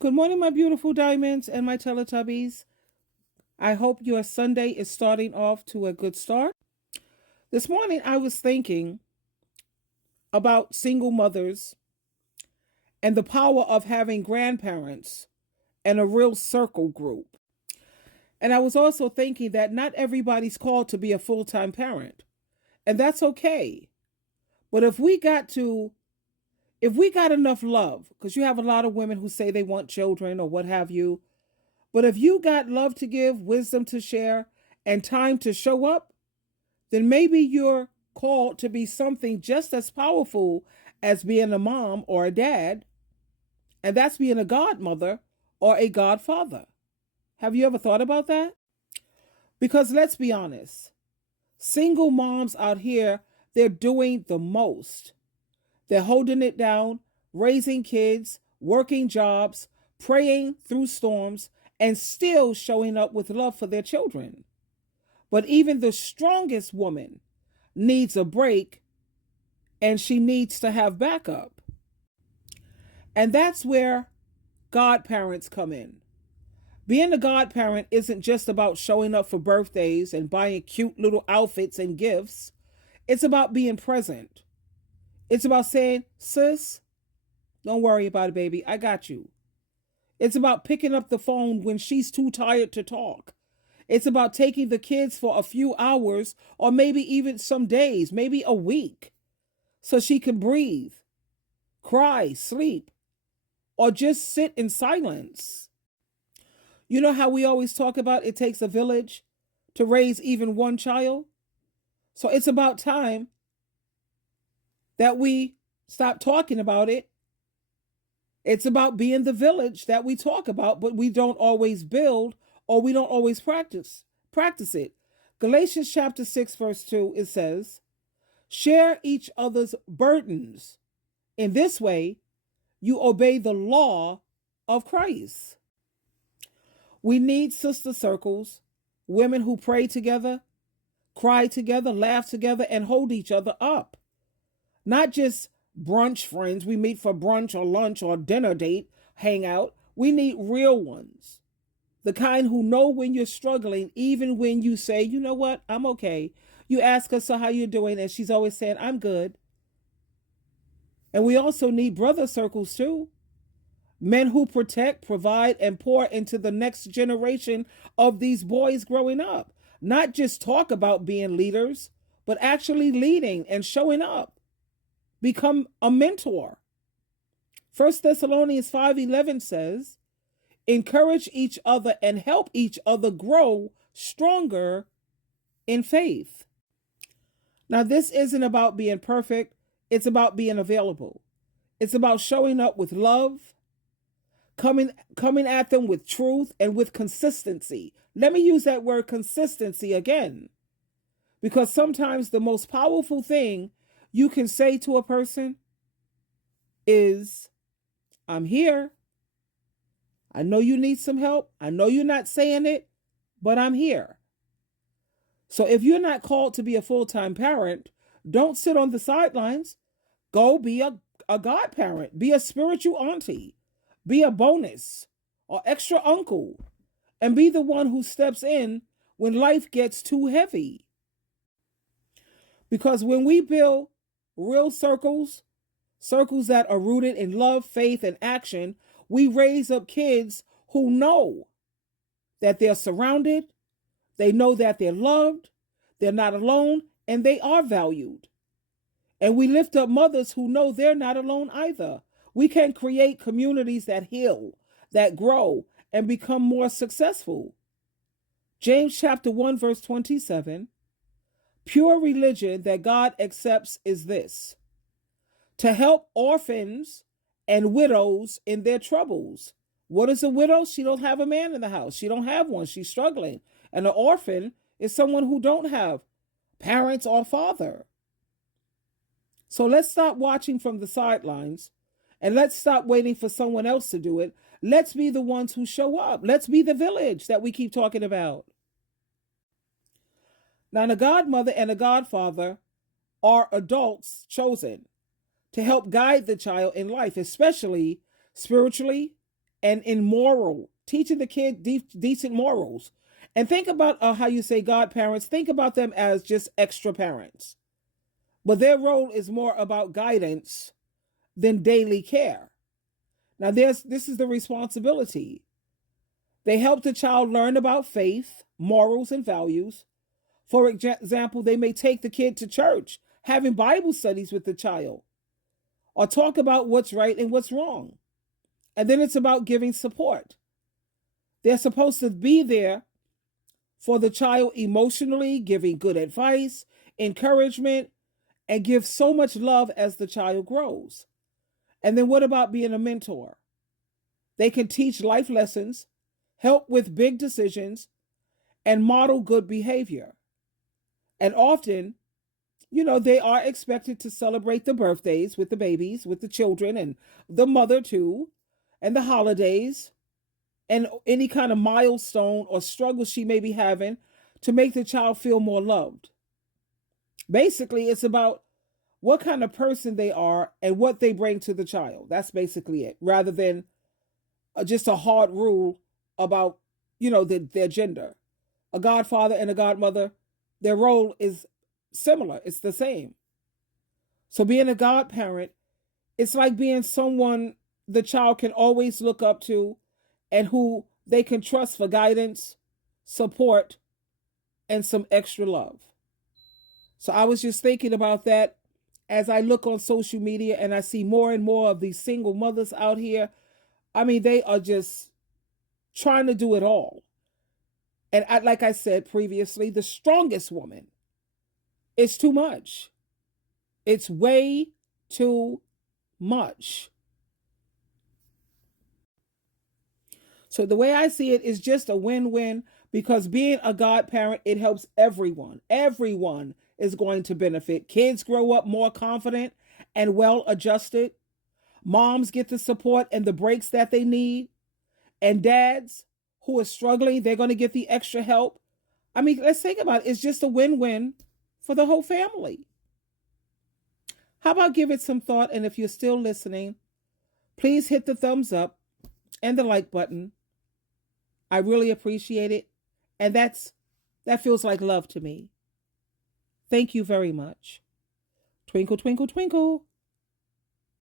Good morning, my beautiful diamonds and my Teletubbies. I hope your Sunday is starting off to a good start. This morning, I was thinking about single mothers and the power of having grandparents and a real circle group. And I was also thinking that not everybody's called to be a full time parent, and that's okay. But if we got enough love, because you have a lot of women who say they want children or what have you, but if you got love to give, wisdom to share, and time to show up, then maybe you're called to be something just as powerful as being a mom or a dad, and that's being a godmother or a godfather. Have you ever thought about that? Because let's be honest, single moms out here, they're doing the most. They're holding it down, raising kids, working jobs, praying through storms, and still showing up with love for their children. But even the strongest woman needs a break, and she needs to have backup. And that's where godparents come in. Being a godparent isn't just about showing up for birthdays and buying cute little outfits and gifts. It's about being present. It's about saying, sis, don't worry about it, baby. I got you. It's about picking up the phone when she's too tired to talk. It's about taking the kids for a few hours or maybe even some days, maybe a week, so she can breathe, cry, sleep, or just sit in silence. You know how we always talk about it takes a village to raise even one child? So it's about time that we stop talking about it. It's about being the village that we talk about, but we don't always build or we don't always practice it. Galatians chapter 6, verse 2, it says, share each other's burdens. In this way, you obey the law of Christ. We need sister circles, women who pray together, cry together, laugh together, and hold each other up. Not just brunch friends. We meet for brunch or lunch or dinner date, hang out. We need real ones. The kind who know when you're struggling, even when you say, you know what, I'm okay. You ask her, so how you doing? And she's always saying, I'm good. And we also need brother circles too. Men who protect, provide, and pour into the next generation of these boys growing up. Not just talk about being leaders, but actually leading and showing up. Become a mentor. 1 Thessalonians 5:11 says, encourage each other and help each other grow stronger in faith. Now, this isn't about being perfect. It's about being available. It's about showing up with love, coming at them with truth and with consistency. Let me use that word consistency again, because sometimes the most powerful thing you can say to a person is, I'm here. I know you need some help. I know you're not saying it, but I'm here. So if you're not called to be a full-time parent, don't sit on the sidelines. Go be a godparent. Be a spiritual auntie. Be a bonus or extra uncle. And be the one who steps in when life gets too heavy. Because when we build real circles that are rooted in love, faith, and action, we raise up kids who know that they're surrounded, they know that they're loved, they're not alone, and they are valued. And we lift up mothers who know they're not alone either. We can create communities that heal, that grow, and become more successful. James chapter 1, verse 27, pure religion that God accepts is this: to help orphans and widows in their troubles. What is a widow? She don't have a man in the house. She don't have one. She's struggling. And an orphan is someone who don't have parents or father. So let's stop watching from the sidelines and let's stop waiting for someone else to do it. Let's be the ones who show up. Let's be the village that we keep talking about. Now, the godmother and the godfather are adults chosen to help guide the child in life, especially spiritually and in moral, teaching the kid decent morals. And think about how you say godparents. Think about them as just extra parents. But their role is more about guidance than daily care. Now, this is the responsibility. They help the child learn about faith, morals, and values. For example, they may take the kid to church, having Bible studies with the child, or talk about what's right and what's wrong. And then it's about giving support. They're supposed to be there for the child emotionally, giving good advice, encouragement, and give so much love as the child grows. And then what about being a mentor? They can teach life lessons, help with big decisions, and model good behavior. And often, they are expected to celebrate the birthdays with the babies, with the children, and the mother too, and the holidays, and any kind of milestone or struggle she may be having to make the child feel more loved. Basically, it's about what kind of person they are and what they bring to the child. That's basically it, rather than just a hard rule about, their gender. A godfather and a godmother, their role is similar. It's the same. So being a godparent, it's like being someone the child can always look up to and who they can trust for guidance, support, and some extra love. So I was just thinking about that as I look on social media and I see more and more of these single mothers out here. I mean, they are just trying to do it all. And like I said previously, the strongest woman, it's too much. It's way too much. So the way I see it is just a win-win, because being a godparent, it helps everyone. Everyone is going to benefit. Kids grow up more confident and well-adjusted. Moms get the support and the breaks that they need. And dads who are struggling, they're going to get the extra help. I mean, let's think about it. It's just a win-win for the whole family. How about give it some thought? And if you're still listening, please hit the thumbs up and the like button. I really appreciate it. And that feels like love to me. Thank you very much. Twinkle, twinkle, twinkle.